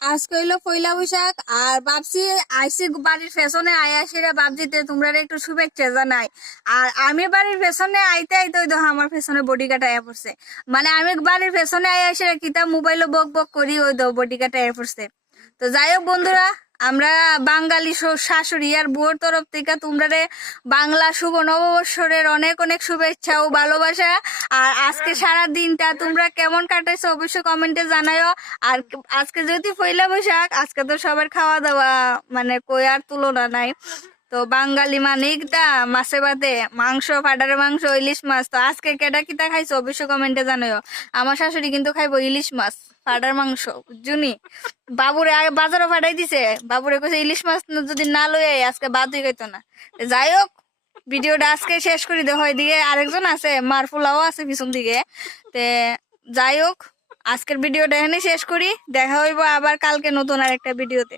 আজকে হইল পয়লা বৈশাখ, আর ভাবছি আইসি বাড়ির পেছনে আয়াসিরা বাপজিতে তোমরা একটু শুভেচ্ছা জানাই। আর আমি বাড়ির পেছনে আইতে আইতে ওই দেখো আমার পেছনে বডি কাটা আয়া পড়ছে। মানে আমি বাড়ির পেছনে আয়াসিরা কিতা মোবাইলও বক বক করি, ওই দেখো বডি কাটা আয়া পড়ছে। তো যাই হোক বন্ধুরা আমরা বাঙালি শাশুড়ি আর বুয়োর তরফ থেকে তোমরা বাংলা শুভ নববর্ষের অনেক অনেক শুভেচ্ছা ও ভালোবাসা। আর আজকে সারা দিনটা তোমরা কেমন কাটাইছো অবশ্যই কমেন্টে জানাইও আর আজকে যদি পয়লা বৈশাখ, আজকে তো সবার খাওয়া দাওয়া মানে কই আর তুলনা নাই। তো বাঙালি মানিকটা মাছে ভাতে মাংস ফাটার মাংস, ইলিশ মাছ। তো আজকে কেটা কিতা খাইছো অবশ্যই কমেন্টে জানাইও আমার শাশুড়ি কিন্তু খাইবো ইলিশ মাছ। ফাটার মাংস জুনি বাবুরে আগে বাজারও ফাটাই দিছে। বাবুরে কইছে, ইলিশ মাছ যদি না লই আজকে বাদ হয়ে খাইতো না। যাই হোক, ভিডিওটা আজকে শেষ করে দেওয়া হয় দিকে আরেকজন আছে মারফুলাও আছে পিছন দিকে। তে যাই হোক, আজকের ভিডিওটা এখানে শেষ করি। দেখা হইব আবার কালকে নতুন আরেকটা ভিডিওতে।